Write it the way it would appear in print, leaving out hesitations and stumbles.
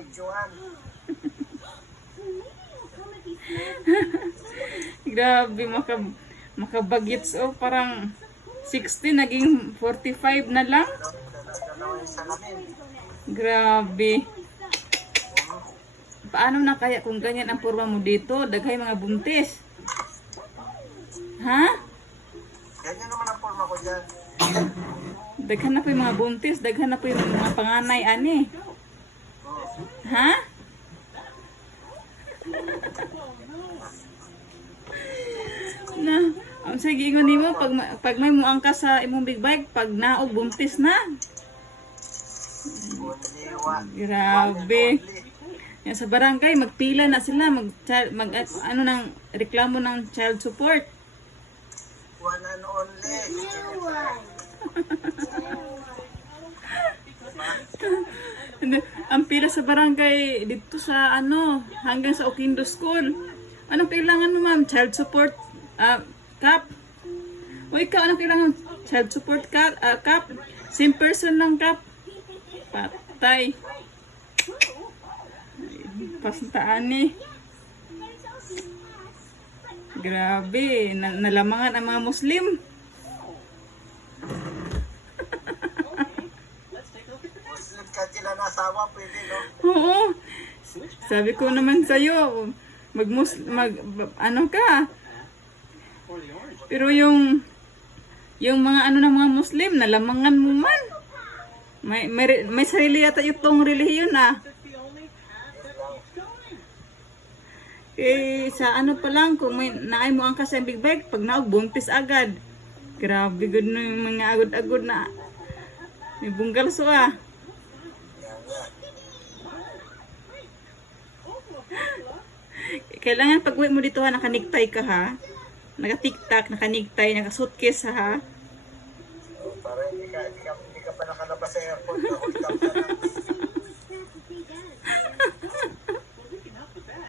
mabidyohan. Grabe, makabagits. Oh, parang 60, naging 45 na lang. Dalawa yung salamin. Grabe. Paano na kaya kung ganyan ang forma mo dito? Daghay mga buntis. Ha? Ganyan naman ang forma ko dyan. Daghan na po yung mga buntis. Daghan na po yung mga panganay, ani. Ha? Na, sige, ingon nimo pag may muang ka sa imong big bike, pag naog buntis na. Only one. Grabe. Yan sa barangay, magpila na sila, ano nang reklamo ng child support. One and only. Ang pila sa barangay dito sa ano, hanggang sa Oquindo School. Anong kailangan mo, ma'am? Child support cap? O ikaw, anong kailangan? Child support cap? Same person lang cap? Patay. Pasantaan eh. Grabe, nalamangan ang mga Muslim. Muslim ka sila na asawa, pwede, no? Oo. Sabi ko naman sa'yo, ano ka? Pero yung mga ano ng mga Muslim, nalamangan mo man. May sarili yata itong relihiyon ah. Eh, sa ano pa lang, kung may naay mo ang kasang big bag, pag naog, buntis agad. Grabe, good na yung mga agod-agod na. May bungkalso ah. Kailangan pag uwi mo dito ha, nakaniktay ka ha. Naka-tiktak, nakanigtay, naka-suitcase ha. Para hindi ka pa nakalabas sa airport.